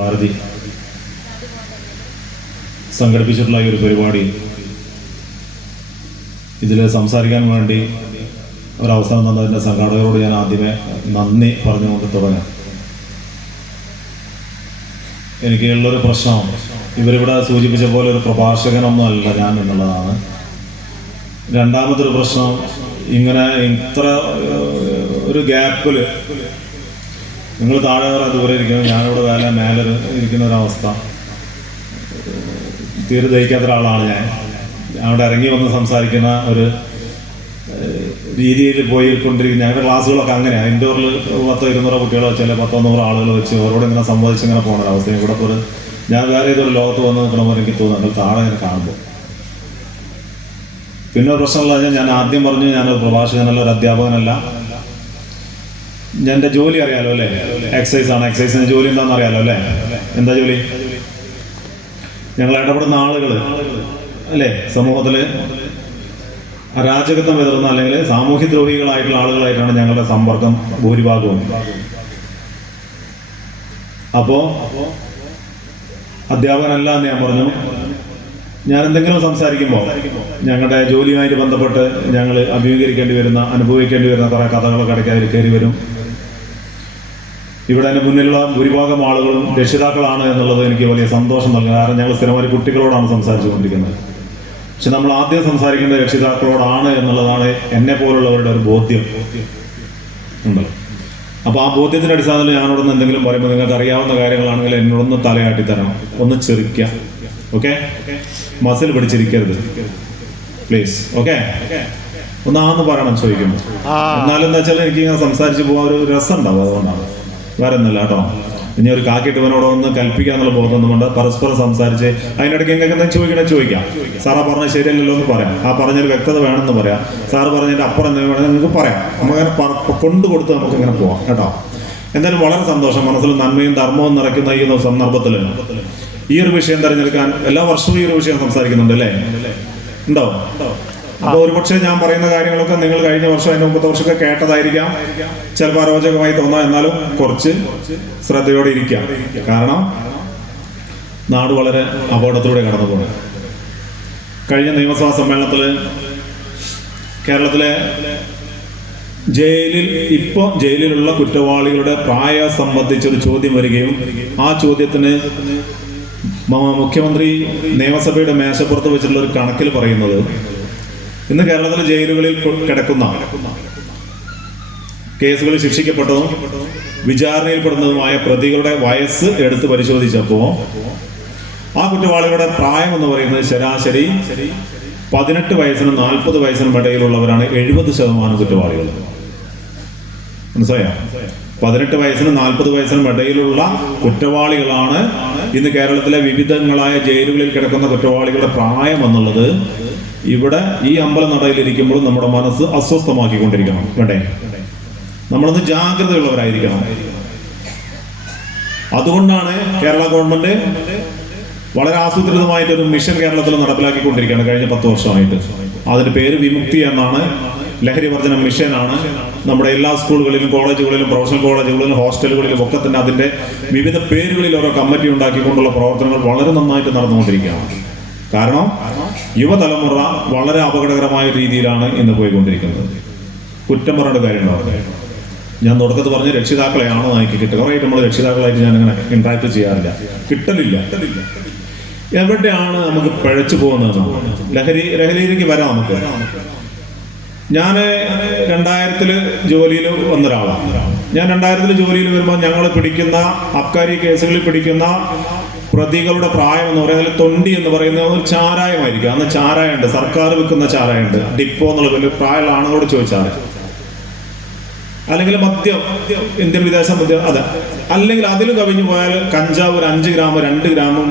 ഭാരതി സംഘടിപ്പിച്ചിട്ടുള്ള ഈ ഒരു പരിപാടി. ഇതിൽ സംസാരിക്കാൻ വേണ്ടി ഒരവസരം തന്നതിന്റെ സംഘാടകരോട് ഞാൻ ആദ്യമേ നന്ദി പറഞ്ഞുകൊണ്ട് തുടങ്ങാം. എനിക്ക് ഉള്ളൊരു പ്രശ്നം ഇവരിവിടെ സൂചിപ്പിച്ച പോലെ ഒരു പ്രഭാഷകനൊന്നും അല്ല ഞാൻ എന്നുള്ളതാണ്. രണ്ടാമതൊരു പ്രശ്നം ഇങ്ങനെ ഇത്ര ഒരു ഗ്യാപ്പിൽ നിങ്ങൾ താഴെ വരെ ദൂരെ ഇരിക്കുന്നു ഞാനിവിടെ വേല മേലെ ഇരിക്കുന്ന ഒരവസ്ഥ തീരെ ദഹിക്കാത്ത ഒരാളാണ് ഞാൻ. അവിടെ ഇറങ്ങി വന്ന് സംസാരിക്കുന്ന ഒരു രീതിയിൽ പോയി കൊണ്ടിരിക്കുന്ന ഞങ്ങളുടെ ക്ലാസ്സുകളൊക്കെ അങ്ങനെയാണ് ഇൻഡോറിൽ പത്തോ ഇരുന്നൂറോ കുട്ടികളോ വെച്ചാൽ പത്തോ നൂറോ ആളുകൾ വെച്ച് അവരോട് ഇങ്ങനെ സംവദിച്ച് ഇങ്ങനെ പോകുന്ന ഒരു അവസ്ഥയും. ഇവിടെ ഒരു ഞാൻ വേറെ ഏതൊരു ലോകത്ത് വന്ന് നിൽക്കണമെന്ന് എനിക്ക് തോന്നുന്നു. താഴെ ഇങ്ങനെ കാണുമ്പോൾ. പിന്നെ ഒരു പ്രശ്നമുള്ള ഞാൻ ആദ്യം പറഞ്ഞു ഞാനൊരു പ്രഭാഷകനല്ല ഒരു അധ്യാപകനല്ല. ഞാൻ എന്റെ ജോലി അറിയാലോ അല്ലേ? എക്സൈസ് ആണ്. എക്സൈസ് ജോലി എന്താണെന്ന് അറിയാലോ അല്ലേ? എന്താ ജോലി? ഞങ്ങൾ ഇടപെടുന്ന ആളുകൾ അല്ലേ? സമൂഹത്തിൽ അരാജകത്വം എതിർന്ന അല്ലെങ്കിൽ സാമൂഹ്യ ദ്രോഹികളായിട്ടുള്ള ആളുകളായിട്ടാണ് ഞങ്ങളുടെ സമ്പർക്കം ഭൂരിഭാഗവും. അപ്പോ അധ്യാപകനല്ല എന്ന് ഞാൻ പറഞ്ഞു. ഞാൻ എന്തെങ്കിലും സംസാരിക്കുമ്പോൾ ഞങ്ങളുടെ ജോലിയുമായിട്ട് ബന്ധപ്പെട്ട് ഞങ്ങൾ അഭിമുഖീകരിക്കേണ്ടി വരുന്ന അനുഭവിക്കേണ്ടി വരുന്ന കുറേ കഥകളൊക്കെ ഇടയ്ക്ക് അതിൽ കയറി വരും. ഇവിടെ എന്റെ മുന്നിലുള്ള ഭൂരിഭാഗം ആളുകളും രക്ഷിതാക്കളാണ് എന്നുള്ളത് എനിക്ക് വലിയ സന്തോഷം നൽകുന്നു. കാരണം ഞങ്ങൾ സ്ഥിരമായി കുട്ടികളോടാണ് സംസാരിച്ചുകൊണ്ടിരിക്കുന്നത്. പക്ഷെ നമ്മൾ ആദ്യം സംസാരിക്കുന്നത് രക്ഷിതാക്കളോടാണ് എന്നുള്ളതാണ് എന്നെ പോലുള്ളവരുടെ ഒരു ബോധ്യം. ഉണ്ട്? അപ്പോൾ ആ ബോധ്യത്തിന്റെ അടിസ്ഥാനത്തിൽ ഞാനോടൊന്ന് എന്തെങ്കിലും പറയുമ്പോൾ നിങ്ങൾക്ക് അറിയാവുന്ന കാര്യങ്ങളാണെങ്കിൽ എന്നോടൊന്ന് തലയാട്ടി തരണം. ഒന്ന് ചെറിക്കുക ഓക്കെ? മസിൽ പിടിച്ചിരിക്കരുത്. പ്ലീസ്. ഓക്കെ? ഒന്ന് ആന്ന് പറയണം ചോദിക്കുമ്പോൾ. എന്നാലും എന്താ വെച്ചാൽ എനിക്ക് ഇങ്ങനെ സംസാരിച്ച് പോകാൻ ഒരു രസം ഉണ്ടാവും അതുകൊണ്ടാണ്. വേറെ ഒന്നുമില്ല കേട്ടോ ഇനി ഒരു കാക്കിട്ടവനോട് ഒന്ന് കൽപ്പിക്കാന്നുള്ള ബോധമൊന്നുമുണ്ട്. പരസ്പരം സംസാരിച്ച് അതിനിടയ്ക്ക് നിങ്ങൾക്ക് എന്തെങ്കിലും ചോദിക്കണേ ചോദിക്കാം. സാറാ പറഞ്ഞത് ശരിയല്ലല്ലോ എന്ന് പറയാം. ആ പറഞ്ഞൊരു വ്യക്തത വേണമെന്ന് പറയാം. സാറ് പറഞ്ഞതിന്റെ അപ്പുറം എന്തെങ്കിലും വേണമെങ്കിൽ നിങ്ങൾക്ക് പറയാം. നമുക്കങ്ങനെ കൊണ്ടു കൊടുത്ത് നമുക്ക് ഇങ്ങനെ പോവാം. കേട്ടോ? എന്തായാലും വളരെ സന്തോഷം. മനസ്സിൽ നന്മയും ധർമ്മവും നിറയ്ക്കുന്ന ഈ സന്ദർഭത്തിൽ ഈ ഒരു വിഷയം തിരഞ്ഞെടുക്കാൻ എല്ലാ വർഷവും ഈ ഒരു വിഷയം സംസാരിക്കുന്നുണ്ട് അല്ലേ? ഉണ്ടോ? അപ്പൊ ഒരുപക്ഷെ ഞാൻ പറയുന്ന കാര്യങ്ങളൊക്കെ നിങ്ങൾ കഴിഞ്ഞ വർഷം അതിന് മുമ്പത്തെ വർഷമൊക്കെ കേട്ടതായിരിക്കാം. ചിലപ്പോൾ അരോചകമായി തോന്നാം എന്നാലും കുറച്ച് ശ്രദ്ധയോടെ ഇരിക്കാം. കാരണം നാട് വളരെ അപകടത്തിലൂടെ കടന്നു പോണ് കഴിഞ്ഞ നിയമസഭാ സമ്മേളനത്തിൽ കേരളത്തിലെ ജയിലിൽ ഇപ്പോൾ ജയിലിലുള്ള കുറ്റവാളികളുടെ പ്രായം സംബന്ധിച്ചൊരു ചോദ്യം വരികയും ആ ചോദ്യത്തിന് മുഖ്യമന്ത്രി നിയമസഭയുടെ മേശപ്പുറത്ത് വെച്ചിട്ടുള്ള ഒരു കണക്കിൽ പറയുന്നത് ഇന്ന് കേരളത്തിലെ ജയിലുകളിൽ കിടക്കുന്ന കേസുകളിൽ ശിക്ഷിക്കപ്പെട്ടതും വിചാരണയിൽപ്പെടുന്നതുമായ പ്രതികളുടെ വയസ്സ് എടുത്ത് പരിശോധിച്ചപ്പോൾ ആ കുറ്റവാളികളുടെ പ്രായം എന്ന് പറയുന്നത് ശരാശരി പതിനെട്ട് വയസ്സിനും നാൽപ്പത് വയസ്സിനും ഇടയിലുള്ളവരാണ് എഴുപത് ശതമാനം കുറ്റവാളികൾ. മനസ്സിലായോ? പതിനെട്ട് വയസ്സിനും നാൽപ്പത് വയസ്സിനും ഇടയിലുള്ള കുറ്റവാളികളാണ് ഇന്ന് കേരളത്തിലെ വിവിധങ്ങളായ ജയിലുകളിൽ കിടക്കുന്ന കുറ്റവാളികളുടെ പ്രായം എന്നുള്ളത് ഇവിടെ ഈ അമ്പലനടയിൽ ഇരിക്കുമ്പോൾ നമ്മുടെ മനസ്സ് അസ്വസ്ഥമാക്കിക്കൊണ്ടിരിക്കണം. വേണ്ടേ? നമ്മളൊന്ന് ജാഗ്രതയുള്ളവരായിരിക്കണം. അതുകൊണ്ടാണ് കേരള ഗവൺമെന്റ് വളരെ ആസൂത്രിതമായിട്ട് ഒരു മിഷൻ കേരളത്തിൽ നടപ്പിലാക്കിക്കൊണ്ടിരിക്കുകയാണ് കഴിഞ്ഞ പത്ത് വർഷമായിട്ട്. അതിന്റെ പേര് വിമുക്തി എന്നാണ്. ലഹരി വർജന മിഷനാണ് നമ്മുടെ എല്ലാ സ്കൂളുകളിലും കോളേജുകളിലും പ്രൊഫഷണൽ കോളേജുകളിലും ഹോസ്റ്റലുകളിലും ഒക്കെ തന്നെ അതിന്റെ വിവിധ പേരുകളിൽ ഓരോ കമ്മിറ്റി ഉണ്ടാക്കിക്കൊണ്ടുള്ള പ്രവർത്തനങ്ങൾ വളരെ നന്നായിട്ട് നടന്നുകൊണ്ടിരിക്കുകയാണ്. കാരണം യുവതലമുറ വളരെ അപകടകരമായ രീതിയിലാണ് ഇന്ന് പോയിക്കൊണ്ടിരിക്കുന്നത്. കുറ്റം പറഞ്ഞിട്ട് കാര്യം ഞാൻ തുടക്കത്ത് പറഞ്ഞ രക്ഷിതാക്കളെയാണോ എനിക്ക് കിട്ടുക കുറേ നമ്മൾ രക്ഷിതാക്കളായിട്ട് ഞാൻ അങ്ങനെ ഇൻട്രാക്ട് ചെയ്യാറില്ല. കിട്ടലില്ല. എവിടെയാണ് നമുക്ക് പഴച്ചു പോകുന്നത്? ലഹരി ലഹരിയിലേക്ക് വരാം നമുക്ക്. ഞാൻ രണ്ടായിരത്തിൽ ജോലിയിൽ വന്ന ഒരാളാണ്. ഞാൻ രണ്ടായിരത്തിൽ ജോലിയിൽ വരുമ്പോൾ ഞങ്ങൾ പിടിക്കുന്ന അബ്കാരി കേസുകളിൽ പിടിക്കുന്ന പ്രതികളുടെ പ്രായം എന്ന് പറയുന്നത് തൊണ്ടി എന്ന് പറയുന്നത് ഒരു ചാരായമായിരിക്കും. അന്ന് ചാരായുണ്ട് സർക്കാർ വിൽക്കുന്ന ചാരായുണ്ട് ഡിപ്പോ എന്നുള്ള വലിയ പ്രായമുള്ള ആണുങ്ങളോട് ചോദിച്ചാൽ അല്ലെങ്കിൽ മദ്യം ഇന്ത്യൻ വിദേശ മദ്യം അതെ. അല്ലെങ്കിൽ അതിലും കവിഞ്ഞു പോയാൽ കഞ്ചാവ് ഒരു അഞ്ച് ഗ്രാം രണ്ട് ഗ്രാമും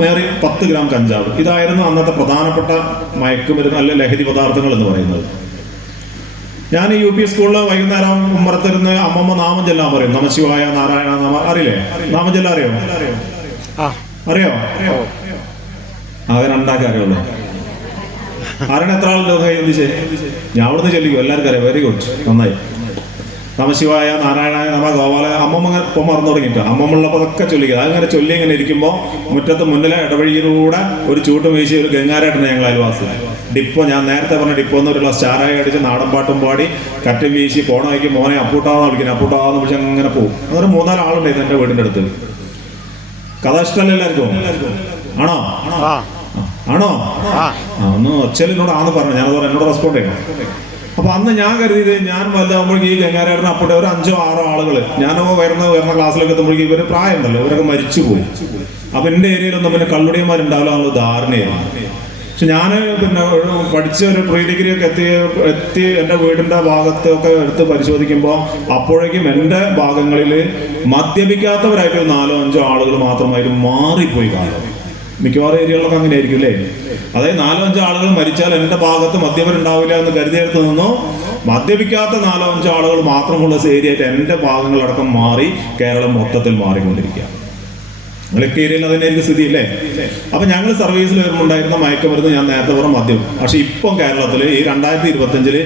മേറി പത്ത് ഗ്രാം കഞ്ചാവ്. ഇതായിരുന്നു അന്നത്തെ പ്രധാനപ്പെട്ട മയക്കുമരുന്ന് അല്ലെ ലഹരി പദാർത്ഥങ്ങൾ എന്ന് പറയുന്നത്. ഞാൻ യു പി സ്കൂളിൽ വൈകുന്നേരം ഉമ്മറത്തിരുന്ന് അമ്മമ്മ നാമം ചെല്ലാൻ പറയും. നമശിവായ നാരായണ നാമ അറിയില്ലേ? നാമം ചെല്ലാം അറിയോ? അറിയോ? ആകെ രണ്ടാക്കി അറിയുള്ളൂ. എത്ര ആളുണ്ടോ? ഞാൻ അവിടുന്ന് ചെല്ലിക്കും. എല്ലാവർക്കും അറിയാം. വെരി ഗുഡ് നന്നായി. നമശിവായ നാരായണായ നമ ഗോപാല അമ്മമ്മ ഇപ്പം മറന്നു തുടങ്ങിയിട്ട്. അമ്മമ്മയുള്ളപ്പോൾ അതൊക്കെ ചൊല്ലിക്കുക അതങ്ങനെ ചൊല്ലി ഇങ്ങനെ ഇരിക്കുമ്പോൾ മുറ്റത്ത് മുന്നിലെ ഇടവഴിയിലൂടെ ഒരു ചൂട്ടും വീശി ഒരു ഗംഗാരായിട്ടാണ് ഞങ്ങൾ അയൽവാസി ഡിപ്പോ ഞാൻ നേരത്തെ പറഞ്ഞ ഡിപ്പോ എന്ന് ഒരു ഗ്ലാസ് ചാരായ അടിച്ച് നാടൻ പാട്ടും പാടി കറ്റും വീശി പോണ വയ്ക്കും മോനെ അപ്പൂട്ടാന്ന് വിളിക്കുന്നത്. അപ്പൂട്ടാന്ന് വിളിച്ച് അങ്ങനെ പോകും അങ്ങനെ മൂന്നാൽ ആളുണ്ടായിരുന്നു എന്റെ വീടിന്റെ അടുത്ത്. കഥ ഇഷ്ടമല്ല എല്ലാവർക്കും ആണോ? ആണോ ഒന്ന് ഒച്ചയിൽ എന്നോട് ആന്ന് പറഞ്ഞു. ഞാനത് പറഞ്ഞു എന്നോട് റെസ്പോണ്ട് ചെയ്യണം. അപ്പൊ അന്ന് ഞാൻ കരുതിയത് ഞാൻ വലുതാകുമ്പോഴേക്കും ഈ ഗംഗാരേട്ടൻ അപ്പോട്ടെ ഒരു അഞ്ചോ ആറോ ആളുകൾ ഞാനോ വരുന്ന വരുന്ന ക്ലാസ്സിലൊക്കെ എത്തുമ്പോഴേക്കും ഇവർ പ്രായമുണ്ടല്ലോ. ഇവരൊക്കെ മരിച്ചു പോയി അപ്പൊ എന്റെ ഏരിയയിലൊന്നും പിന്നെ കള്ളുടിയന്മാരുണ്ടാവില്ല എന്നുള്ള ധാരണയായിരുന്നു. പക്ഷെ ഞാൻ പിന്നെ പഠിച്ച ഒരു പ്രീ ഡിഗ്രി ഒക്കെ എത്തി എത്തി എന്റെ വീടിന്റെ ഭാഗത്തൊക്കെ എടുത്ത് പരിശോധിക്കുമ്പോൾ അപ്പോഴേക്കും എന്റെ ഭാഗങ്ങളിൽ മദ്യപിക്കാത്തവരായിട്ട് നാലോ അഞ്ചോ ആളുകൾ മാത്രമായിട്ട് മാറിപ്പോയി കാണും. മിക്കവാറും ഏരിയകളിലൊക്കെ അങ്ങനെ ആയിരിക്കും അല്ലേ? അതായത് നാലോ അഞ്ചോ ആളുകൾ മരിച്ചാൽ എന്റെ ഭാഗത്ത് മദ്യപരുണ്ടാവില്ല എന്ന് കരുതിയെടുത്ത് നിന്നു. മദ്യപിക്കാത്ത നാലോ അഞ്ചോ ആളുകൾ മാത്രമുള്ള ഏരിയ ആയിട്ട് എന്റെ ഭാഗങ്ങളടക്കം മാറി കേരളം മൊത്തത്തിൽ മാറിക്കൊണ്ടിരിക്കുക നിങ്ങളൊക്കെ ഏരിയയിൽ അതിനായിരിക്കും സ്ഥിതി അല്ലേ അപ്പൊ ഞങ്ങൾ സർവീസിൽ വരുമ്പോണ്ടായിരുന്ന മയക്കുമരുന്ന് ഞാൻ നേരത്തെ പറഞ്ഞ മദ്യം പക്ഷെ ഇപ്പം കേരളത്തിൽ ഈ രണ്ടായിരത്തി ഇരുപത്തഞ്ചിൽ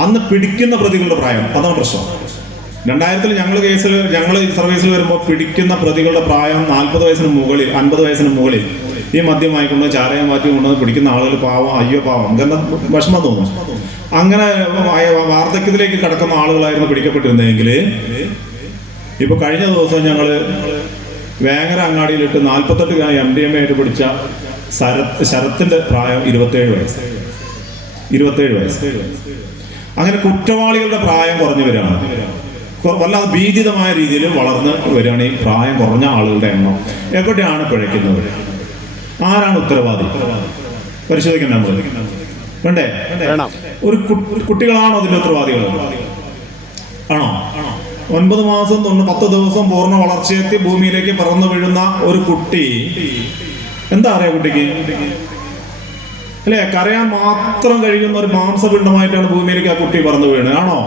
അന്ന് പിടിക്കുന്ന പ്രതികളുടെ പ്രായം അതാണ് പ്രശ്നം. രണ്ടായിരത്തിൽ ഞങ്ങൾ കേസിൽ ഞങ്ങൾ സർവീസിൽ വരുമ്പോൾ പിടിക്കുന്ന പ്രതികളുടെ പ്രായം നാൽപ്പത് വയസ്സിന് മുകളിൽ അൻപത് വയസ്സിന് മുകളിൽ ഈ മദ്യം വാങ്ങിക്കൊണ്ട് ചാരയം മാറ്റി കൊണ്ടുവന്ന് പിടിക്കുന്ന ആളുകൾ പാവം അയ്യോ പാവം അങ്ങനെ വിഷമം തോന്നും അങ്ങനെ വാർദ്ധക്യത്തിലേക്ക് കടക്കുന്ന ആളുകളായിരുന്നു പിടിക്കപ്പെട്ടിരുന്നെങ്കിൽ ഇപ്പൊ കഴിഞ്ഞ ദിവസം ഞങ്ങൾ വേങ്ങര അങ്ങാടിയിലിട്ട് നാൽപ്പത്തെട്ട് gram M D M A ആയിട്ട് പിടിച്ച ശരത് ശരത്തിന്റെ പ്രായം ഇരുപത്തേഴ് വയസ്സ്. ഇരുപത്തേഴ് വയസ്സ്. അങ്ങനെ കുറ്റവാളികളുടെ പ്രായം കുറഞ്ഞു വരികയാണ്. വല്ലാതെ ഭീതിതമായ രീതിയിൽ വളർന്ന് വരികയാണ് ഈ പ്രായം കുറഞ്ഞ ആളുകളുടെ എണ്ണം. എവിടെയാണ് പിഴയ്ക്കുന്നത്? ആരാണ് ഉത്തരവാദി? പരിശോധിക്കണം നമ്മൾ വേണ്ടേ? വേണം. ഒരു കുട്ടികളാണോ അതിന്റെ ഉത്തരവാദികൾ? ആണോ? ഒൻപത് മാസം തൊണ്ണൂ പത്ത് ദിവസം പൂർണ വളർച്ചയെത്തി ഭൂമിയിലേക്ക് പറന്നു വീഴുന്ന ഒരു കുട്ടി. എന്താ അറിയാ കുട്ടിക്ക്? അല്ലെ കരയാൻ മാത്രം കഴിയുന്ന ഒരു മാംസപിണ്ഡമായിട്ടാണ് ഭൂമിയിലേക്ക് ആ കുട്ടി പറന്നു വീണത്. ആണോ?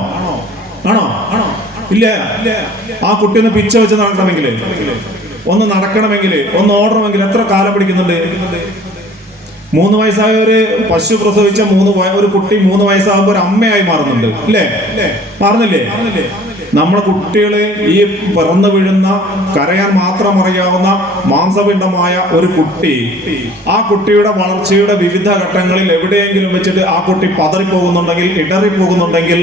ആണോ? ഇല്ല. ആ കുട്ടി ഒന്ന് പിച്ച വെച്ച് നടക്കണമെങ്കിൽ ഒന്ന് നടക്കണമെങ്കിൽ ഒന്ന് ഓടണമെങ്കിൽ എത്ര കാലം പിടിക്കുന്നുണ്ട്? മൂന്ന് വയസ്സായ ഒരു പശു പ്രസവിച്ച മൂന്ന് ഒരു കുട്ടി മൂന്ന് വയസ്സാകുമ്പോൾ ഒരു അമ്മയായി മാറുന്നുണ്ട്. അല്ലേ മാറുന്നില്ലേ? നമ്മളെ കുട്ടികളെ ഈ പിറന്നു വീഴുന്ന കരയാൻ മാത്രം അറിയാവുന്ന മാംസപിണ്ഡമായ ഒരു കുട്ടി ആ കുട്ടിയുടെ വളർച്ചയുടെ വിവിധ ഘട്ടങ്ങളിൽ എവിടെയെങ്കിലും വെച്ചിട്ട് ആ കുട്ടി പതറിപ്പോകുന്നുണ്ടെങ്കിൽ ഇടറിപ്പോകുന്നുണ്ടെങ്കിൽ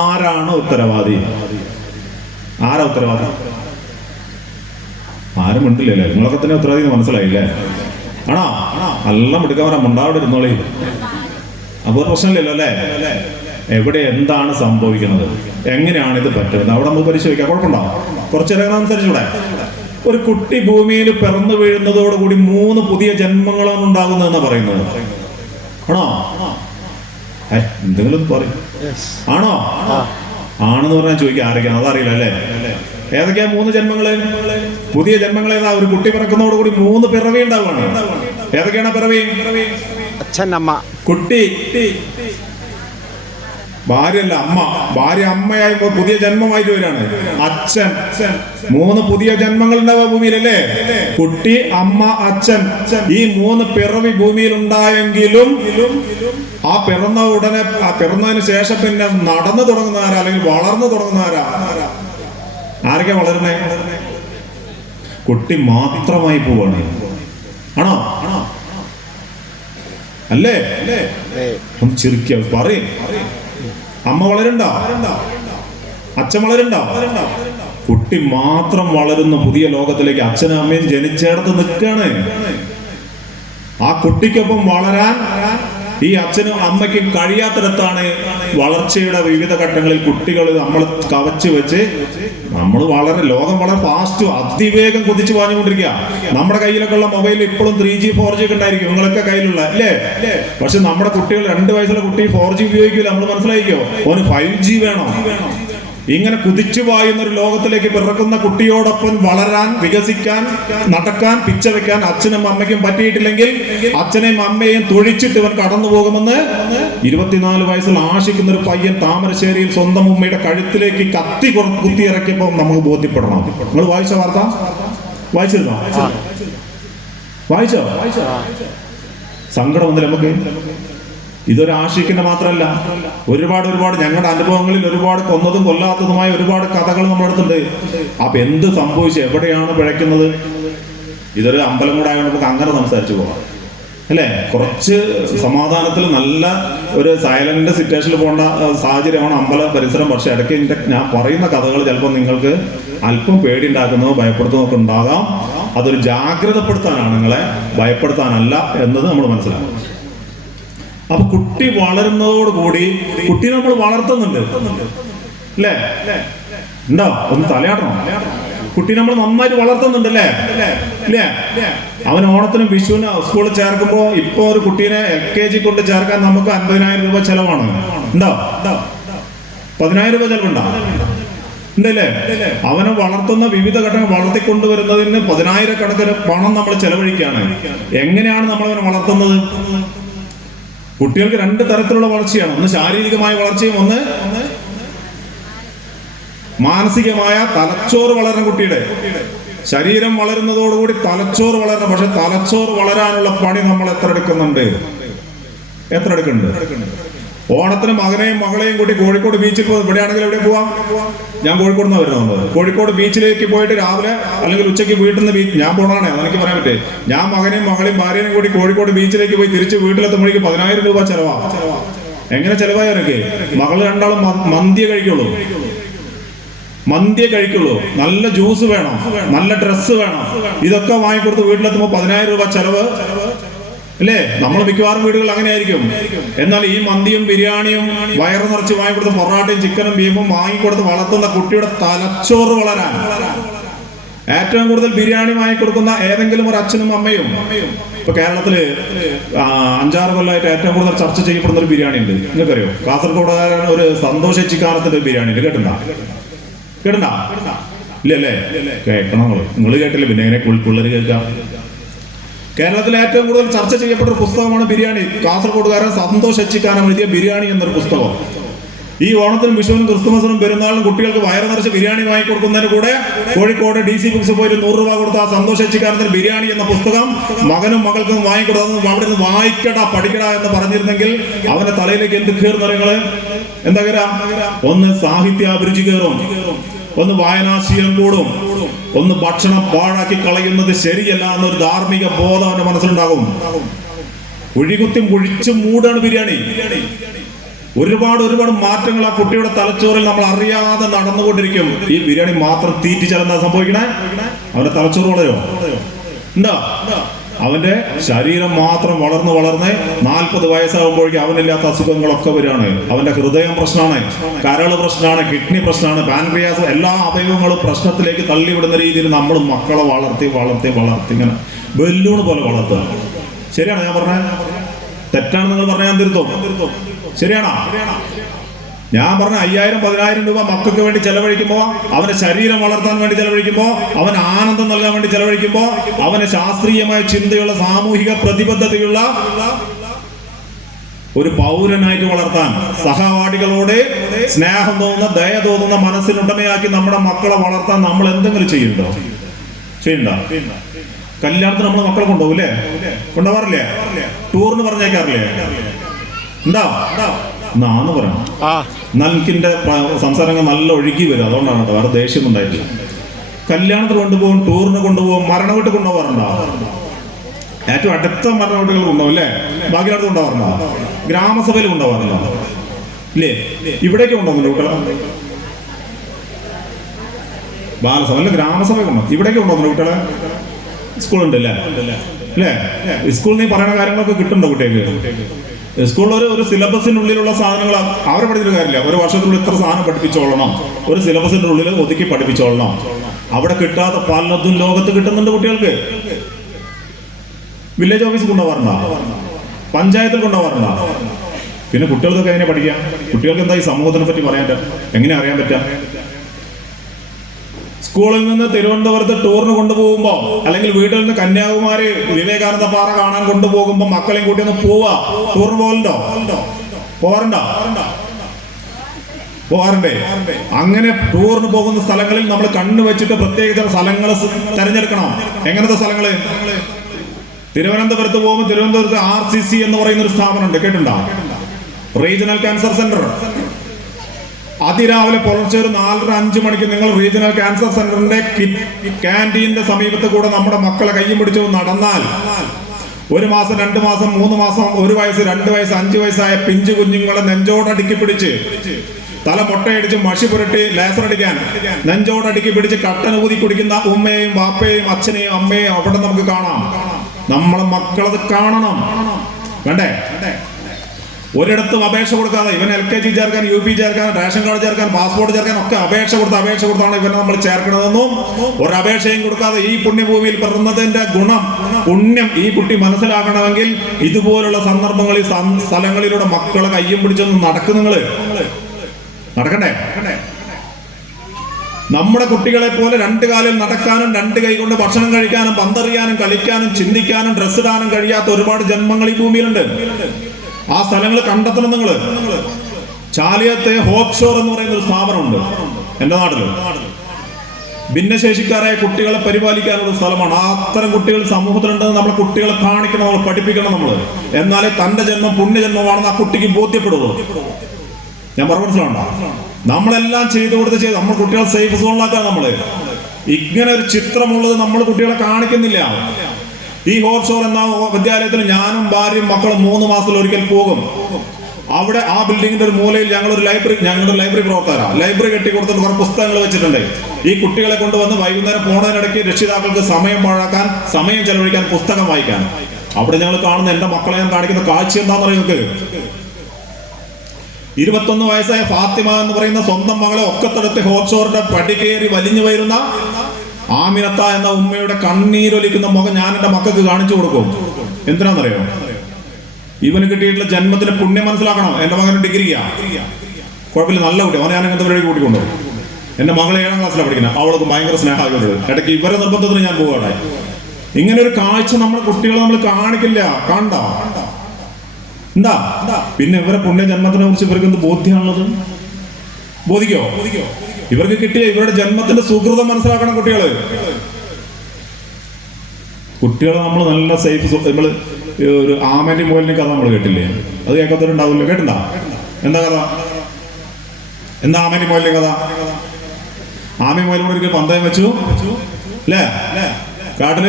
ആരാണ് ഉത്തരവാദി? ആരാ ഉത്തരവാദി? ആരും ഉണ്ടില്ലല്ലേ നിങ്ങളൊക്കെ തന്നെ ഉത്തരവാദി മനസ്സിലായില്ലേ? ആണോ? എല്ലാം മിടുക്കവരാ മുണ്ടാവിടെ ഇരുന്നോളി. അപ്പൊ പ്രശ്നമില്ലല്ലോ അല്ലേ? എവിടെ എന്താണ് സംഭവിക്കുന്നത്? എങ്ങനെയാണ് ഇത് പറ്റുന്നത്? അവിടെ നമുക്ക് പരിശോധിക്കാം. കുഴപ്പമുണ്ടോ? കുറച്ചേരം അനുസരിച്ചൂടെ ഒരു കുട്ടി ഭൂമിയിൽ പിറന്നു വീഴുന്നതോടുകൂടി മൂന്ന് പുതിയ ജന്മങ്ങളാണ് ഉണ്ടാകുന്നതെന്ന് പറയുന്നത്. ആണോ? എന്തെങ്കിലും പറയും. ആണോ? ആണെന്ന് പറഞ്ഞാൽ ചോദിക്കാം. ആരൊക്കെയാണ് അതറിയില്ല അല്ലേ? ഏതൊക്കെയാ മൂന്ന് ജന്മങ്ങൾ? പുതിയ ജന്മങ്ങൾ ഏതാ? ഒരു കുട്ടി പിറക്കുന്നതോടുകൂടി മൂന്ന് പിറവി ഉണ്ടാവുകയാണ്. ഏതൊക്കെയാണ് പിറവി? അച്ഛൻ അമ്മ കുട്ടി. ഭാര്യയല്ല അമ്മ. ഭാര്യ അമ്മയായി പുതിയ ജന്മമായിട്ട് വരാണ്. അച്ഛൻ. മൂന്ന് പുതിയ ജന്മങ്ങൾ ഉണ്ടാവുക ഭൂമിയിലല്ലേ? കുട്ടി അമ്മ അച്ഛൻ. ഈ മൂന്ന് പിറവി ഭൂമിയിൽ ഉണ്ടായെങ്കിലും ആ പിറന്ന ഉടനെ ആ പിറന്നതിന് ശേഷം പിന്നെ നടന്നു തുടങ്ങുന്നവരാ അല്ലെങ്കിൽ വളർന്നു തുടങ്ങുന്നവരാ. ആരൊക്കെ വളരണേ കുട്ടി മാത്രമായി പോവാണ്. ആണോ? അല്ലേ? അല്ലേ ഒന്ന് പറയും. അമ്മ വളരണ്ട? അച്ഛൻ വളരണ്ട? കുട്ടി മാത്രം വളരുന്ന പുതിയ ലോകത്തിലേക്ക് അച്ഛനും അമ്മയും ജനിച്ചേടത്ത് നിൽക്കാണ് ആ കുട്ടിക്കൊപ്പം വളരാൻ ഈ അച്ഛനും അമ്മയ്ക്കും കഴിയാത്തിടത്താണ് വളർച്ചയുടെ വിവിധ ഘട്ടങ്ങളിൽ കുട്ടികൾ നമ്മൾ കവച്ചു വെച്ച് നമ്മൾ വളരെ ലോകം വളരെ ഫാസ്റ്റ് അതിവേഗം കുതിച്ചു പാഞ്ഞുകൊണ്ടിരിക്കുക. നമ്മുടെ കയ്യിലൊക്കെ ഉള്ള മൊബൈൽ ഇപ്പോഴും ത്രീ ജി ഫോർ ജി ഒക്കെ ഉണ്ടായിരിക്കും. നിങ്ങളൊക്കെ കയ്യിലുള്ള അല്ലേ? പക്ഷെ നമ്മുടെ കുട്ടികൾ രണ്ട് വയസ്സുള്ള കുട്ടി ഫോർ ജി ഉപയോഗിക്കില്ല നമ്മൾ മനസ്സിലായിക്കോ? ഓന് ഫൈവ് ജി വേണം. ഇങ്ങനെ കുതിച്ചു പായുന്ന ഒരു ലോകത്തിലേക്ക് പിറക്കുന്ന കുട്ടിയോടൊപ്പം വളരാൻ വികസിക്കാൻ നടക്കാൻ പിച്ച വെക്കാൻ അച്ഛനും അമ്മയ്ക്കും പറ്റിയിട്ടില്ലെങ്കിൽ അച്ഛനെയും അമ്മയെയും തൊഴിച്ചിട്ട് ഇവൻ കടന്നു പോകുമെന്ന് ഇരുപത്തിനാല് വയസ്സിൽ ആശിക്കുന്ന ഒരു പയ്യൻ താമരശ്ശേരിയിൽ സ്വന്തം ഉമ്മയുടെ കഴുത്തിലേക്ക് കത്തി കുത്തി കുത്തിയിറക്കിയപ്പോൾ നമുക്ക് ബോധ്യപ്പെടണം. നിങ്ങൾ വായിച്ച വാർത്ത? വായിച്ചിരുന്നോ? വായിച്ചോ? സങ്കടം വന്നില്ല നമുക്ക്? ഇതൊരു മാത്രമല്ല. ഒരുപാട് ഒരുപാട് ഞങ്ങളുടെ അനുഭവങ്ങളിൽ ഒരുപാട് കൊന്നതും കൊല്ലാത്തതുമായ ഒരുപാട് കഥകൾ നമ്മുടെ അടുത്തുണ്ട്. അപ്പൊ എന്ത് സംഭവിച്ചു? എവിടെയാണ് പിഴയ്ക്കുന്നത്? ഇതൊരു അമ്പലം കൂടെ ആയതുകൊണ്ട് നമുക്ക് അങ്ങനെ സംസാരിച്ചു പോകാം. അല്ലേ? കുറച്ച് സമാധാനത്തിൽ നല്ല ഒരു സൈലന്റ് സിറ്റുവേഷനിൽ പോകേണ്ട സാഹചര്യമാണ് അമ്പല പരിസരം. പക്ഷെ ഇടയ്ക്ക് ഞാൻ പറയുന്ന കഥകൾ ചിലപ്പോൾ നിങ്ങൾക്ക് അല്പം പേടി ഉണ്ടാക്കുന്നതോ ഭയപ്പെടുത്തുന്നതോ ഒക്കെ ഉണ്ടാകാം. അതൊരു ജാഗ്രതപ്പെടുത്താനാണ് നിങ്ങളെ ഭയപ്പെടുത്താനല്ല എന്നത് നമ്മൾ മനസ്സിലാക്കണം. അപ്പൊ കുട്ടി വളരുന്നതോടുകൂടി കുട്ടി നമ്മൾ വളർത്തുന്നുണ്ട്. അല്ലേ ഉണ്ടോ ഒന്ന് തലയാടണം. കുട്ടി നമ്മൾ നന്നായിട്ട് വളർത്തുന്നുണ്ട് അല്ലേ അല്ലേ അവൻ ഓണത്തിനും വിഷുവിനും സ്കൂളിൽ ചേർക്കുമ്പോ ഇപ്പൊ ഒരു കുട്ടീനെ എൽ കെ ജി കൊണ്ട് ചേർക്കാൻ നമുക്ക് അൻപതിനായിരം രൂപ ചെലവാണ്. ഉണ്ടോ പതിനായിരം രൂപ ചെലവുണ്ടോ? ഉണ്ടല്ലേ? അവനെ വളർത്തുന്ന വിവിധ ഘട്ടങ്ങൾ വളർത്തിക്കൊണ്ടുവരുന്നതിന് പതിനായിരക്കണക്കിന് പണം നമ്മൾ ചെലവഴിക്കുകയാണ്. എങ്ങനെയാണ് നമ്മൾ അവനെ വളർത്തുന്നത്? കുട്ടികൾക്ക് രണ്ട് തരത്തിലുള്ള വളർച്ചയാണ്. ഒന്ന് ശാരീരികമായ വളർച്ചയും ഒന്ന് മാനസികമായ തലച്ചോറ് വളരുന്ന കുട്ടിയുടെ. ശരീരം വളരുന്നതോടുകൂടി തലച്ചോറ് വളരണം. പക്ഷെ തലച്ചോറ് വളരാനുള്ള പണി നമ്മൾ എത്ര എടുക്കുന്നുണ്ട് എത്ര എടുക്കുന്നുണ്ട് ഓണത്തിന് മകനെയും മകളെയും കൂട്ടി കോഴിക്കോട് ബീച്ചിൽ പോകും ഇവിടെയാണെങ്കിൽ എവിടെ പോവാം? ഞാൻ കോഴിക്കോട് നിന്ന് വരുന്നത് കോഴിക്കോട് ബീച്ചിലേക്ക് പോയിട്ട് രാവിലെ അല്ലെങ്കിൽ ഉച്ചയ്ക്ക് വീട്ടിൽ നിന്ന് ബീച്ച് ഞാൻ പോണാണേ അതെനിക്ക് പറയാൻ പറ്റേ. ഞാൻ മകനെയും മകളെയും ഭാര്യനെയും കൂടി കോഴിക്കോട് ബീച്ചിലേക്ക് പോയി തിരിച്ച് വീട്ടിലെത്തുമ്പോഴേക്ക് പതിനായിരം രൂപ ചെലവാ. എങ്ങനെ ചെലവായി എനിക്ക് മകൾ രണ്ടാളും മന്തിയെ കഴിക്കുള്ളൂ. മന്തിയെ കഴിക്കുള്ളൂ. നല്ല ജ്യൂസ് വേണം. നല്ല ഡ്രസ്സ് വേണം. ഇതൊക്കെ വാങ്ങിക്കൊടുത്ത് വീട്ടിലെത്തുമ്പോൾ പതിനായിരം രൂപ ചെലവ് അല്ലേ? നമ്മൾ മിക്കവാറും വീടുകൾ അങ്ങനെ ആയിരിക്കും എന്നാൽ ഈ മന്തിയും ബിരിയാണിയും വയറു നിറച്ച് വാങ്ങിക്കൊടുത്ത പൊറാട്ടയും ചിക്കനും ബീഫും വാങ്ങിക്കൊടുത്ത് വളർത്തുന്ന കുട്ടിയുടെ തലച്ചോറ് വളരാൻ. ഏറ്റവും കൂടുതൽ ബിരിയാണി വാങ്ങിക്കൊടുക്കുന്ന ഏതെങ്കിലും ഒരു അച്ഛനും അമ്മയും ഇപ്പൊ കേരളത്തിൽ അഞ്ചാറ് കൊല്ലമായിട്ട് ഏറ്റവും കൂടുതൽ ചർച്ച ചെയ്യപ്പെടുന്ന ഒരു ബിരിയാണി ഉണ്ട് നിങ്ങൾക്കറിയോ? കാസർഗോഡ് ഒരു സന്തോഷ ചിക്കാനത്തിന്റെ ബിരിയാണി ഉണ്ട് കേട്ടിട്ടുണ്ടോ? കേട്ടണ്ട ഇല്ലല്ലേ കേൾക്കണം നിങ്ങൾ. നിങ്ങൾ കേട്ടില്ല? പിന്നെ എങ്ങനെ പിള്ളേർ കേൾക്കാം? കേരളത്തിലെ ഏറ്റവും കൂടുതൽ ചർച്ച ചെയ്യപ്പെട്ട ഒരു പുസ്തകമാണ് ബിരിയാണി. കാസർഗോഡുകാരൻ സന്തോഷ് എച്ചിക്കാനം എഴുതിയ ബിരിയാണി എന്നൊരു പുസ്തകം. ഈ ഓണത്തിനും വിഷുവിനും ക്രിസ്തുമസിനും പെരുന്നാളിനും കുട്ടികൾക്ക് വയറു നിറച്ച് ബിരിയാണി വാങ്ങി കൊടുക്കുന്നതിന് കൂടെ കോഴിക്കോട് ഡി സി ബുക്സ് പോയി നൂറ് രൂപ കൊടുത്ത ആ സന്തോഷ് എച്ചിക്കാനത്തിന് ബിരിയാണി എന്ന പുസ്തകം മകനും മകൾക്കും വാങ്ങിക്കൊടുത്തു അവിടെ നിന്ന് വായിക്കടാ പഠിക്കടാ എന്ന് പറഞ്ഞിരുന്നെങ്കിൽ അവന്റെ തലയിലേക്ക് എന്ത് കയറുന്ന എന്താ കയറാ ഒന്ന് സാഹിത്യ അഭിരുചി കയറും ഒന്ന് വായനാശീലം കൂടും. ഒന്ന് ഭക്ഷണം പാഴാക്കി കളയുന്നത് ശരിയല്ല എന്നൊരു ധാർമ്മിക ബോധം അവന്റെ മനസ്സിലുണ്ടാകും. കുഴികുത്തി കുഴിച്ചു മൂടാണ് ബിരിയാണി. ഒരുപാട് ഒരുപാട് മാറ്റങ്ങൾ ആ കുട്ടിയുടെ തലച്ചോറിൽ നമ്മൾ അറിയാതെ നടന്നുകൊണ്ടിരിക്കും. ഈ ബിരിയാണി മാത്രം തീറ്റിച്ചാൽ എന്താ സംഭവിക്കണേ? അവന്റെ തലച്ചോറ് വളയോ? എന്താ? അവന്റെ ശരീരം മാത്രം വളർന്ന് വളർന്ന് നാൽപ്പത് വയസ്സാകുമ്പോഴേക്കും അവനില്ലാത്ത അസുഖങ്ങളൊക്കെ വരികയാണ്. അവന്റെ ഹൃദയം പ്രശ്നമാണ് കരൾ പ്രശ്നമാണ് കിഡ്നി പ്രശ്നമാണ് പാൻക്രിയാസ് എല്ലാ അവയവങ്ങളും പ്രശ്നത്തിലേക്ക് തള്ളിവിടുന്ന രീതിയിൽ നമ്മൾ മക്കളെ വളർത്തി വളർത്തി വളർത്തി ഇങ്ങനെ ബലൂൺ പോലെ വളർത്തുക. ശരിയാണ് ഞാൻ പറഞ്ഞത്? തെറ്റാണ് നിങ്ങൾ പറഞ്ഞ ഞാൻ തിരുത്തും. ശരിയാണോ? ഞാൻ പറഞ്ഞ അയ്യായിരം പതിനായിരം രൂപ മക്കൾക്ക് വേണ്ടി ചെലവഴിക്കുമ്പോൾ അവന്റെ ശരീരം വളർത്താൻ വേണ്ടി ചെലവഴിക്കുമ്പോൾ അവൻ ആനന്ദം നൽകാൻ വേണ്ടി ചെലവഴിക്കുമ്പോൾ അവന് ശാസ്ത്രീയമായ ചിന്തയുള്ള സാമൂഹിക പ്രതിബദ്ധതയുള്ള ഒരു പൗരനായിട്ട് വളർത്താൻ സഹപാഠികളോട് സ്നേഹം തോന്നുന്ന ദയ തോന്നുന്ന മനസ്സിനുടമയാക്കി നമ്മുടെ മക്കളെ വളർത്താൻ നമ്മൾ എന്തെങ്കിലും ചെയ്യണ്ടോ ചെയ്യണ്ടോ കല്യാണത്തിന് നമ്മൾ മക്കളെ കൊണ്ടുപോകും അല്ലേ കൊണ്ടുപോകാറില്ലേ? ടൂറിന് പറഞ്ഞേക്കാറില്ലേ? ഉണ്ടോ? എന്നാന്ന് പറയണം. എനിക്കിന്റെ സംസാരങ്ങൾ നല്ല ഒഴുകി വരും. അതുകൊണ്ടാണ് കേട്ടോ വേറെ ദേഷ്യം ഉണ്ടായിട്ടില്ല. കല്യാണത്തിന് കൊണ്ടുപോകും ടൂറിന് കൊണ്ടുപോകും മരണ വീട്ടിൽ കൊണ്ടുപോകാറുണ്ടോ ഏറ്റവും അടുത്ത മരണ വീട്ടുകൾ കൊണ്ടുപോകും അല്ലേ? ബാക്കിയുള്ളത് കൊണ്ടുപോകാറുണ്ടോ ഗ്രാമസഭയിൽ കൊണ്ടുപോകാറുണ്ടോ ഇല്ലേ? ഇവിടേക്ക് കൊണ്ടുപോകുന്നുണ്ട് കുട്ടികളെ. ബാലസഭ അല്ല ഗ്രാമസഭ കൊണ്ടുപോകും. ഇവിടേക്ക് കൊണ്ടുപോകുന്നുണ്ട് കുട്ടികളെ. സ്കൂളുണ്ട് അല്ലേ? അല്ലേ? സ്കൂളിൽ നീ പറയുന്ന കാര്യങ്ങളൊക്കെ കിട്ടുന്നുണ്ടോ കുട്ടികൾക്ക്. സ്കൂളിൽ ഒരു ഒരു സിലബസിനുള്ളിലുള്ള സാധനങ്ങൾ അവരെ പഠിച്ചിട്ട് കാര്യമില്ല. ഒരു വർഷത്തിനുള്ളിൽ ഇത്ര സാധനം പഠിപ്പിച്ചോളണം. ഒരു സിലബസിന്റെ ഉള്ളിൽ ഒതുക്കി പഠിപ്പിച്ചോളണം. അവിടെ കിട്ടാത്ത പലതും ലോകത്ത് കിട്ടുന്നുണ്ട് കുട്ടികൾക്ക്. വില്ലേജ് ഓഫീസിൽ കൊണ്ടുപോകാറുണ്ട? പഞ്ചായത്തിൽ കൊണ്ടുപോകാറുണ്ട? പിന്നെ കുട്ടികൾക്കൊക്കെ എങ്ങനെ പഠിക്കാം കുട്ടികൾക്ക് എന്താ ഈ സമൂഹത്തിനെ പറ്റി പറയാൻ? എങ്ങനെ അറിയാൻ പറ്റുക? സ്കൂളിൽ നിന്ന് തിരുവനന്തപുരത്ത് ടൂറിന് കൊണ്ടുപോകുമ്പോ അല്ലെങ്കിൽ വീട്ടിൽ നിന്ന് കന്യാകുമാരി വിവേകാനന്ദ പാറ കാണാൻ കൊണ്ടുപോകുമ്പോ മക്കളെയും കൂട്ടി ഒന്ന് പോവാ. ടൂറിന് പോകലുണ്ടോ പോരണ്ടോ പോകാറുണ്ടേ അങ്ങനെ ടൂറിന് പോകുന്ന സ്ഥലങ്ങളിൽ നമ്മൾ കണ്ണു വെച്ചിട്ട് പ്രത്യേക ചില സ്ഥലങ്ങൾ തിരഞ്ഞെടുക്കണം. എങ്ങനത്തെ സ്ഥലങ്ങൾ? തിരുവനന്തപുരത്ത് പോകുമ്പോൾ തിരുവനന്തപുരത്ത് ആർ സി സി എന്ന് പറയുന്ന ഒരു സ്ഥാപനമുണ്ട്. കേട്ടിട്ടുണ്ടോ? റീജിയണൽ ക്യാൻസർ സെന്റർ അതിരാവിലെ പുലർച്ചെ ഒരു നാലര അഞ്ച് മണിക്ക് നിങ്ങൾ റീജിയണൽ ക്യാൻസർ സെന്ററിന്റെ ക്യാന്റീന്റെ സമീപത്ത് കൂടെ നമ്മുടെ മക്കളെ കയ്യും പിടിച്ചു നടന്നാൽ ഒരു മാസം രണ്ട് മാസം മൂന്ന് മാസം ഒരു വയസ്സ് രണ്ട് വയസ്സ് അഞ്ച് വയസ്സായ പിഞ്ചു കുഞ്ഞുങ്ങളെ നെഞ്ചോടടുക്കി പിടിച്ച് തല മുട്ടയടിച്ച് മഷി പുരട്ടി ലേസർ അടിക്കാൻ നെഞ്ചോടടുക്കി പിടിച്ച് കട്ടനൂതി കുടിക്കുന്ന ഉമ്മയെയും വാപ്പയെയും അച്ഛനെയും അമ്മയെയും അവിടെ നമുക്ക് കാണാം. നമ്മളെ മക്കളത് കാണണം. വേണ്ടേ? ഒരിടത്തും അപേക്ഷ കൊടുക്കാതെ ഇവൻ എൽ കെ ജി ചേർക്കാൻ യു പി ചേർക്കാൻ റേഷൻ കാർഡ് ചേർക്കാൻ പാസ്പോർട്ട് ചേർക്കാൻ ഒക്കെ അപേക്ഷ കൊടുത്ത് അപേക്ഷ കൊടുത്താണ് ഇവനെ നമ്മൾ ചേർക്കണതെന്നും ഒരപേക്ഷയും കൊടുക്കാതെ ഈ പുണ്യഭൂമിയിൽ പിറന്നതിന്റെ ഗുണം പുണ്യം ഈ കുട്ടി മനസ്സിലാക്കണമെങ്കിൽ ഇതുപോലുള്ള സന്ദർഭങ്ങളിൽ സ്ഥലങ്ങളിലൂടെ മക്കളെ കയ്യും പിടിച്ചൊന്ന് നടക്കും നടക്കണ്ടേ നമ്മുടെ കുട്ടികളെ പോലെ രണ്ടു കാലിൽ നടക്കാനും രണ്ട് കൈ കൊണ്ട് ഭക്ഷണം കഴിക്കാനും പന്തറിയാനും കളിക്കാനും ചിന്തിക്കാനും ഡ്രസ്സ് ഇടാനും കഴിയാത്ത ഒരുപാട് ജന്മങ്ങൾ ഈ ഭൂമിയിലുണ്ട്. ആ സ്ഥലങ്ങൾ കണ്ടെത്തണം നിങ്ങൾ ചാലിയത്തെ ഹോപ്പ് ഷോർ എന്ന് പറയുന്ന ഒരു സ്ഥാപനമുണ്ട് എന്റെ നാട്ടിൽ. ഭിന്നശേഷിക്കാരായ കുട്ടികളെ പരിപാലിക്കാനുള്ള സ്ഥലമാണ്. ആ അത്തരം കുട്ടികൾ സമൂഹത്തിലുണ്ടെന്ന് നമ്മളെ കുട്ടികളെ കാണിക്കണം നമ്മൾ പഠിപ്പിക്കണം നമ്മൾ എന്നാലേ തന്റെ ജന്മം പുണ്യജന്മമാണെന്ന് ആ കുട്ടിക്ക് ബോധ്യപ്പെടുള്ളൂ. ഞാൻ പറഞ്ഞ നമ്മളെല്ലാം ചെയ്തു കൊടുത്ത് ചെയ്ത് നമ്മൾ കുട്ടികളെ സേഫ് സോണിലാക്കാൻ നമ്മൾ. ഇങ്ങനെ ഒരു ചിത്രമുള്ളത് നമ്മൾ കുട്ടികളെ കാണിക്കുന്നില്ല. ഈ ഹോട്ട് ഷോർ എന്ന വിദ്യാലയത്തിൽ ഞാനും ഭാര്യയും മക്കളും മൂന്ന് മാസത്തിൽ ഒരിക്കൽ പോകും. അവിടെ ആ ബിൽഡിങ്ങിന്റെ ഒരു മൂലയിൽ ഞങ്ങൾ ഒരു ലൈബ്രറി ഞങ്ങളുടെ ലൈബ്രറി പ്രവർത്തകരാണ് ലൈബ്രറി കെട്ടി കൊടുത്തിട്ട് കുറെ പുസ്തകങ്ങൾ വെച്ചിട്ടുണ്ട്. ഈ കുട്ടികളെ കൊണ്ടുവന്ന് വൈകുന്നേരം പോണതിനിടയ്ക്ക് രക്ഷിതാക്കൾക്ക് സമയം പാഴാക്കാൻ സമയം ചെലവഴിക്കാൻ പുസ്തകം വായിക്കാൻ. അവിടെ ഞങ്ങൾ കാണുന്ന എന്റെ മക്കളെ ഞാൻ കാണിക്കുന്ന കാഴ്ച എന്താണെന്ന് നിങ്ങൾക്ക്? ഇരുപത്തൊന്ന് വയസ്സായ ഫാത്തിമ എന്ന് പറയുന്ന സ്വന്തം മകളെ ഒക്കത്തെടുത്ത് ഹോട്ട്ഷോറിന്റെ പടി കയറി വലിഞ്ഞു വരുന്ന ആമിനത്ത എന്ന ഉമ്മയുടെ കണ്ണീരൊലിക്കുന്ന മുഖം ഞാൻ എന്റെ മക്കൾക്ക് കാണിച്ചു കൊടുക്കും. എന്തിനാണെന്നറിയോ ഇവന് കിട്ടിയിട്ടുള്ള ജന്മത്തിന് പുണ്യം മനസ്സിലാക്കണം. എന്റെ മകന് ഡിഗ്രിയാ. കുഴപ്പമില്ല നല്ല കുട്ടി. അവനെ ഞാൻ ഇങ്ങനത്തെ പരിപാടി കൂട്ടിക്കൊണ്ടു എന്റെ മകളെ ഏഴാം ക്ലാസ്സിലാണ് പഠിക്കുന്നത്. അവൾക്ക് ഭയങ്കര സ്നേഹമാകുന്നത് ഇടയ്ക്ക് ഇവരെ നിർബന്ധത്തിന് ഞാൻ പോവാടെ ഇങ്ങനെ ഒരു കാഴ്ച നമ്മുടെ കുട്ടികളെ നമ്മൾ കാണിക്കില്ല. കണ്ട? എന്താ? പിന്നെ ഇവരെ പുണ്യ ജന്മത്തിനെ കുറിച്ച് ഇവർക്ക് എന്ത് ബോധ്യമാണുള്ളത്? ബോധിക്കോ? ഇവർക്ക് കിട്ടിയ ഇവരുടെ ജന്മത്തിന്റെ സുഹൃതം മനസ്സിലാക്കണം കുട്ടികൾ. കുട്ടികളെ നമ്മൾ നല്ല സേഫ് നമ്മൾ ഒരു ആമേന്റെ മോലിന്റെ കഥ നമ്മൾ കേട്ടില്ലേ? അത് കേൾക്കാത്തവരുണ്ടാവില്ല? കേട്ടിണ്ടാ? എന്താ കഥ? എന്താ ആമേന്റെ മോലിന്റെ കഥ? ആമി മോലും ഒരിക്കൽ പന്തയം വെച്ചു? അല്ലേ? കാട്ടിൽ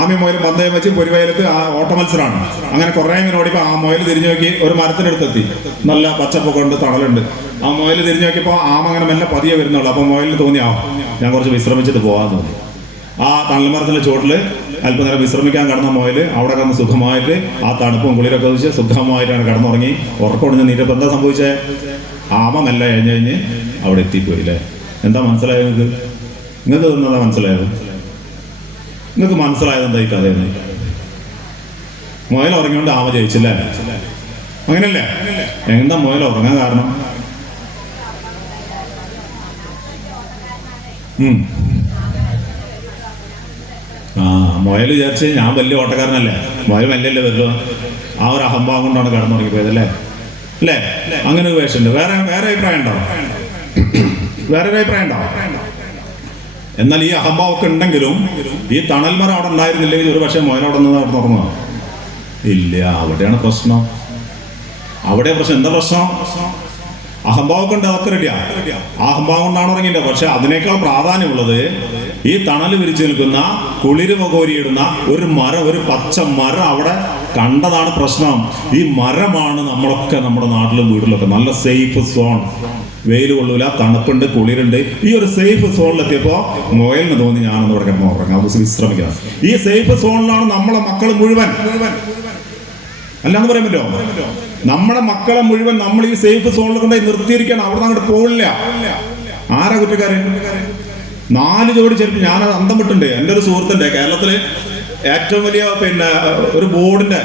ആമി മുയൽ പന്തയം വെച്ച് പൊരുവയലത്ത് ആ ഓട്ട മത്സരമാണ് അങ്ങനെ കുറെ ഇങ്ങനെ ഓടിപ്പോ ആ മോയിൽ തിരിഞ്ഞു നോക്കി ഒരു മരത്തിന്റെ അടുത്തെത്തി. നല്ല പച്ചപ്പൊക്കെ ഉണ്ട് തണലുണ്ട്. ആ മോയിൽ തിരിഞ്ഞു നോക്കിയപ്പോ ആമ അങ്ങനെ മെല്ലെ പതിയെ വരുന്നുള്ളൂ. അപ്പൊ മുയലിന് തോന്നി ആ ഞാൻ കുറച്ച് വിശ്രമിച്ചിട്ട് പോകാൻ തോന്നി. ആ തണൽമരത്തിന്റെ ചോട്ടിൽ അല്പനേരം വിശ്രമിക്കാൻ കടന്ന മുയൽ അവിടെ കടന്ന് സുഖമായിട്ട് ആ തണുപ്പും കുളിരൊക്കെ വെച്ച് സുഖമായിട്ടാണ് കടന്നുറങ്ങി. ഉറക്കൊടിഞ്ഞ് നീറ്റപ്പോ എന്താ സംഭവിച്ചേ? ആമ മെല്ലെ കഴിഞ്ഞ് കഴിഞ്ഞ് അവിടെ എത്തിപ്പോയില്ലേ എന്താ മനസ്സിലായത് നിങ്ങൾക്ക് നിങ്ങൾക്ക് എന്താ മനസ്സിലായത്? നിങ്ങൾക്ക് മനസ്സിലായത് എന്താ ഈ കഥയെന്ന്? മുയൽ ഉറങ്ങിയോണ്ട് ആമ ജയിച്ചില്ലേ? അങ്ങനല്ലേ എന്താ മുയൽ ഉറങ്ങാൻ കാരണം. ആ മുയൽ വിചാരിച്ച് ഞാൻ വലിയ ഓട്ടക്കാരനല്ലേ? മുയൽ വല്ലല്ലേ വരുള്ളൂ ആ ഒരു അഹംഭാവം കൊണ്ടാണ് കടന്നു തുടങ്ങിപ്പോയത് അല്ലേ അല്ലേ? അങ്ങനെ ഒരു വേഷമുണ്ട്. വേറെ വേറെ അഭിപ്രായം ഉണ്ടോ? വേറെ ഒരു അഭിപ്രായം ഉണ്ടോ? എന്നാൽ ഈ അഹംഭാവമൊക്കെ ഉണ്ടെങ്കിലും ഈ തണൽമര അവിടെ ഉണ്ടായിരുന്നില്ലെങ്കിൽ ഒരു പക്ഷേ മുയൽ അവിടെ നിന്ന് അവിടെ തുറന്നു ഇല്ല അവിടെയാണ് പ്രശ്നം. അവിടെ പ്രശ്നം. എന്താ പ്രശ്നം? അഹംഭാവമൊക്കെ ഉണ്ട് അതൊക്കെ റെഡിയാ അഹംഭാവം കൊണ്ടാണ് ഉറങ്ങിയില്ല? പക്ഷെ അതിനേക്കാൾ പ്രാധാന്യമുള്ളത് ഈ തണൽ വിരിച്ചു നിൽക്കുന്ന കുളിര് മകോരിയിടുന്ന ഒരു മരം ഒരു പച്ച മരം അവിടെ കണ്ടതാണ് പ്രശ്നം. ഈ മരമാണ് നമ്മളൊക്കെ നമ്മുടെ നാട്ടിലും വീട്ടിലൊക്കെ നല്ല സേഫ് സോൺ വെയിൽ കൊള്ളൂല തണുപ്പുണ്ട് കുളിരുണ്ട്. ഈ ഒരു സേഫ് സോണിലെത്തിയപ്പോ മൊയലിന് തോന്നി ഞാനൊന്ന് ഇവിടെ കിടന്ന് ഉറങ്ങാം. വിശ്രമിക്കാം ഈ സേഫ് സോണിലാണ് നമ്മളെ മക്കൾ മുഴുവൻ. അല്ലാന്ന് പറയാൻ പറ്റുമോ? നമ്മുടെ മക്കളെ മുഴുവൻ നമ്മൾ ഈ സേഫ് സോണിൽ കൊണ്ടുപോയി നിർത്തിയിരിക്കണം അവിടെ അങ്ങോട്ട് പോകില്ല ആരാ കുറ്റക്കാരൻ? നാല് ജോഡി ചെരുപ്പ് ഞാൻ അന്തം വിട്ടുണ്ട് എന്റെ ഒരു സുഹൃത്തുണ്ട്. കേരളത്തിൽ ഏറ്റവും വലിയ പിന്നെ ഒരു ബോർഡിന്റെ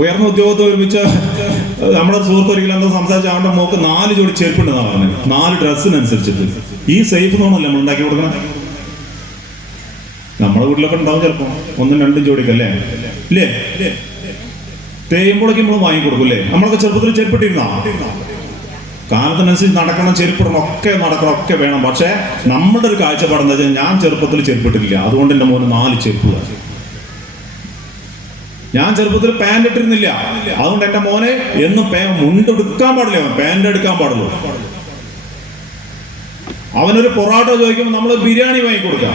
ഉയർന്ന ഉദ്യോഗത്തിൽ ഒരുമിച്ച് നമ്മുടെ സുഹൃത്ത് ഒരിക്കലും എന്താ സംസാരിച്ച അവന്റെ മോക്ക് നാല് ജോഡി ചെരുപ്പുണ്ടെന്നാ പറഞ്ഞത്. നാല് ഡ്രസ്സിനനുസരിച്ചിട്ട്. ഈ സേഫ് സോണല്ലേ നമ്മൾ ഉണ്ടാക്കി കൊടുക്കണം? നമ്മുടെ വീട്ടിലൊക്കെ ഉണ്ടാവും ചിലപ്പോ. ഒന്നും രണ്ടും ജോഡിക്കല്ലേ ഇല്ലേ? തേയുമ്പോഴേക്കും നമ്മൾ വാങ്ങിക്കൊടുക്കും അല്ലേ? നമ്മളൊക്കെ ചെറുപ്പത്തിൽ ചെരുപ്പിട്ടിരുന്ന? കാലത്തിനനുസരിച്ച് നടക്കണം ചെരുപ്പിടണം ഒക്കെ നടക്കണം ഒക്കെ വേണം. പക്ഷേ നമ്മുടെ ഒരു കാഴ്ചപ്പാട് എന്താ വെച്ചാൽ ഞാൻ ചെറുപ്പത്തിൽ ചെരുപ്പിട്ടില്ല അതുകൊണ്ട് എന്റെ മോന് നാല് ചെരുപ്പ് ഞാൻ ചെറുപ്പത്തിൽ പാന്റ് ഇട്ടിരുന്നില്ല. അതുകൊണ്ട് എന്റെ മോനെ എന്നും പേ- മുണ്ട് എടുക്കാൻ പാടില്ല പാന്റ് എടുക്കാൻ പാടുള്ളൂ. അവനൊരു പൊറോട്ട ചോദിക്കുമ്പോൾ നമ്മൾ ബിരിയാണി വാങ്ങി കൊടുക്കാം.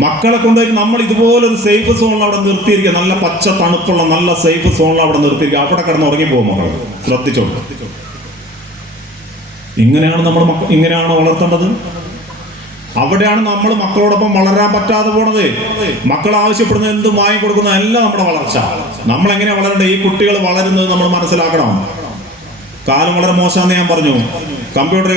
മക്കളെ കൊണ്ടുപോയി നമ്മൾ ഇതുപോലെ ഒരു സേഫ് സോണിൽ അവിടെ നിർത്തിയിരിക്കുക. നല്ല പച്ച തണുപ്പുള്ള നല്ല സേഫ് സോണിൽ അവിടെ നിർത്തിയിരിക്കുക. അവിടെ കിടന്ന് ഉറങ്ങി പോകും മക്കൾ ശ്രദ്ധിച്ചോളൂ. ഇങ്ങനെയാണ് നമ്മൾ ഇങ്ങനെയാണ് വളർത്തേണ്ടത്. അവിടെയാണ് നമ്മൾ മക്കളോടൊപ്പം വളരാൻ പറ്റാതെ പോണത്. മക്കൾ ആവശ്യപ്പെടുന്ന എന്തും വാങ്ങി കൊടുക്കുന്ന എല്ലാം നമ്മുടെ വളർച്ച. നമ്മൾ എങ്ങനെ വളരേണ്ടത്? ഈ കുട്ടികൾ വളരുന്നത് നമ്മൾ മനസ്സിലാക്കണം. കാലം വളരെ മോശമാണെന്ന് ഞാൻ പറഞ്ഞു. കമ്പ്യൂട്ടർ